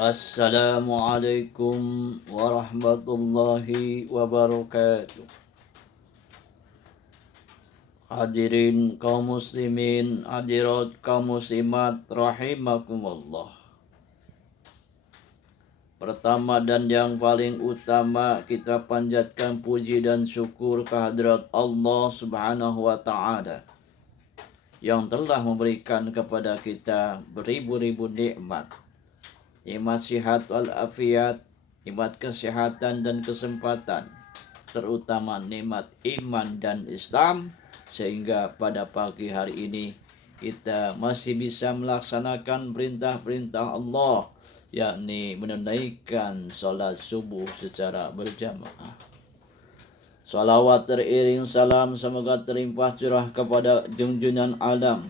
Assalamualaikum warahmatullahi wabarakatuh. Hadirin kaum muslimin, hadirat kaum muslimat rahimakumullah. Pertama dan yang paling utama, kita panjatkan puji dan syukur kehadirat Allah Subhanahu wa taala yang telah memberikan kepada kita beribu-ribu nikmat. Nikmat sehat walafiat, nikmat kesehatan dan kesempatan, terutama nikmat iman dan Islam, sehingga pada pagi hari ini kita masih bisa melaksanakan perintah-perintah Allah, yakni menunaikan sholat subuh secara berjamaah. Salawat teriring salam semoga terlimpah curah kepada junjungan alam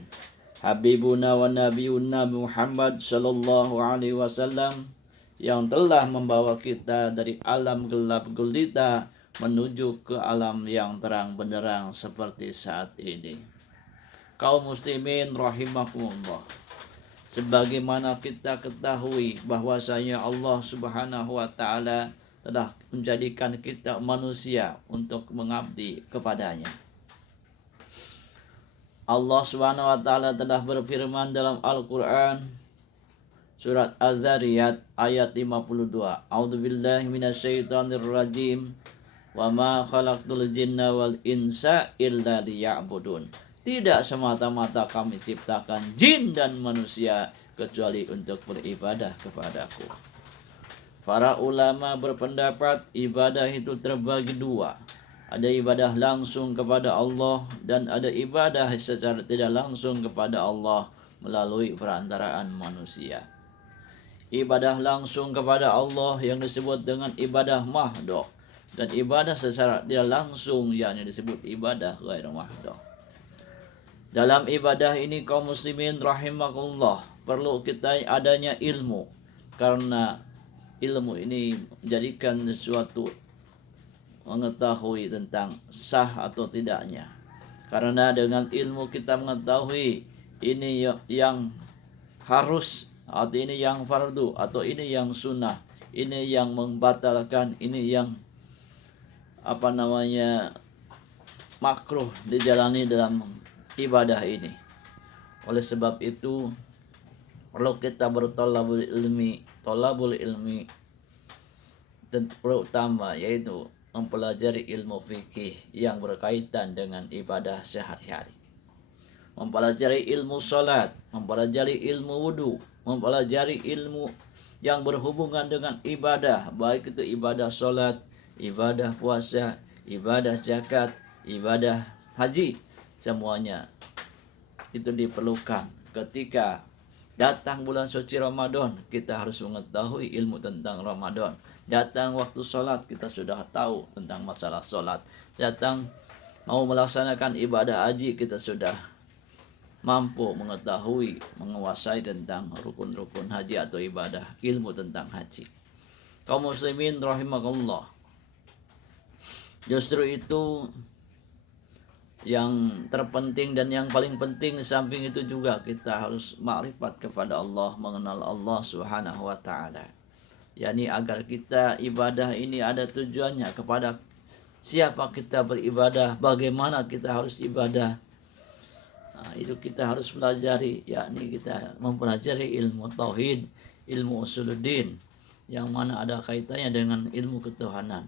Habibuna wa Nabiuna Muhammad sallallahu alaihi wasallam yang telah membawa kita dari alam gelap gulita menuju ke alam yang terang benderang seperti saat ini. Kaum muslimin rahimakumullah. Sebagaimana kita ketahui bahwasanya Allah Subhanahu wa taala telah menjadikan kita manusia untuk mengabdi kepadanya. Allah Subhanahu wa taala telah berfirman dalam Al-Qur'an surat Az-Zariyat ayat 52. A'udzubillahi minasyaitonir rajim. Wa ma khalaqtul jinna wal insa illa liya'budun. Tidak semata-mata kami ciptakan jin dan manusia kecuali untuk beribadah kepadaku. Para ulama berpendapat ibadah itu terbagi dua. Ada ibadah langsung kepada Allah dan ada ibadah secara tidak langsung kepada Allah melalui perantaraan manusia. Ibadah langsung kepada Allah yang disebut dengan ibadah mahdoh, dan ibadah secara tidak langsung yang disebut ibadah ghair mahdoh. Dalam ibadah ini kaum muslimin rahimakumullah, perlu kita adanya ilmu, karena ilmu ini menjadikan sesuatu mengetahui tentang sah atau tidaknya. Karena dengan ilmu kita mengetahui ini yang harus, atau ini yang fardu, atau ini yang sunnah, ini yang membatalkan, ini yang makruh dijalani dalam ibadah ini. Oleh sebab itu perlu kita bertolabul ilmi dan terutama yaitu mempelajari ilmu fikih yang berkaitan dengan ibadah sehari-hari, mempelajari ilmu salat, mempelajari ilmu wudu, mempelajari ilmu yang berhubungan dengan ibadah, baik itu ibadah salat, ibadah puasa, ibadah zakat, ibadah haji, semuanya itu diperlukan. Ketika datang bulan suci Ramadan, kita harus mengetahui ilmu tentang Ramadan. Datang waktu sholat, kita sudah tahu tentang masalah sholat. Datang mau melaksanakan ibadah haji, kita sudah mampu mengetahui, menguasai tentang rukun-rukun haji atau ibadah, ilmu tentang haji. Kaum muslimin rahimakumullah, justru itu yang terpenting dan yang paling penting. Di samping itu juga kita harus makrifat kepada Allah, mengenal Allah Subhanahu wa taala, yakni agar kita ibadah ini ada tujuannya, kepada siapa kita beribadah, bagaimana kita harus ibadah. Itu kita harus pelajari, yakni kita mempelajari ilmu tauhid, ilmu usuluddin, yang mana ada kaitannya dengan ilmu ketuhanan.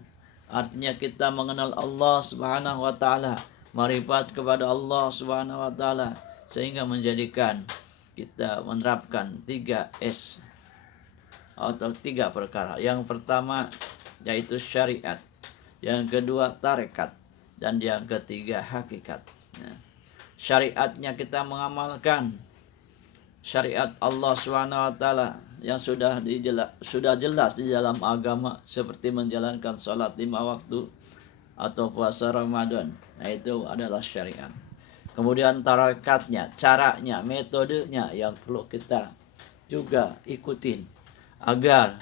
Artinya kita mengenal Allah Subhanahu wa taala, marifat kepada Allah Subhanahu wa taala, sehingga menjadikan kita menerapkan 3S atau 3 perkara. Yang pertama yaitu syariat, yang kedua tarekat, dan yang ketiga hakikat. Syariatnya kita mengamalkan syariat Allah Subhanahu wa taala yang sudah jelas di dalam agama, seperti menjalankan salat 5 waktu atau puasa Ramadan. Itu adalah syariat. Kemudian tarekatnya, caranya, metodenya yang perlu kita juga ikutin agar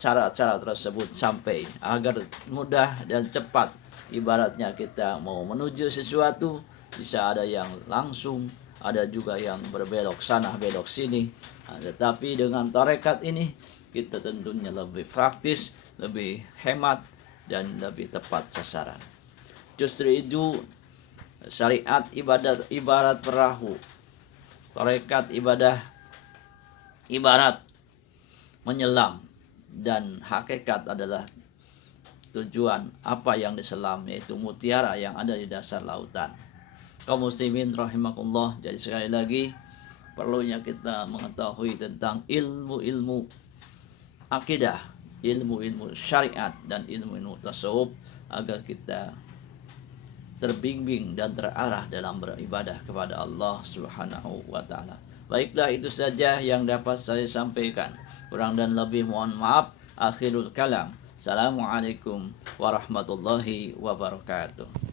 cara-cara tersebut sampai, agar mudah dan cepat. Ibaratnya kita mau menuju sesuatu, bisa ada yang langsung, ada juga yang berbelok sana belok sini. Tetapi dengan tarekat ini kita tentunya lebih praktis, lebih hemat, dan lebih tepat sasaran. Justru itu syariat ibadat ibarat perahu, tarekat ibadah ibarat menyelam, dan hakikat adalah tujuan apa yang diselam, yaitu mutiara yang ada di dasar lautan. Kaum muslimin rahimakumullah, jadi sekali lagi perlunya kita mengetahui tentang ilmu-ilmu akidah, ilmu-ilmu syariat, dan ilmu-ilmu tasawuf agar kita terbimbing dan terarah dalam beribadah kepada Allah Subhanahu wa taala. Baiklah, itu saja yang dapat saya sampaikan. Kurang dan lebih mohon maaf. Akhirul kalam. Assalamualaikum warahmatullahi wabarakatuh.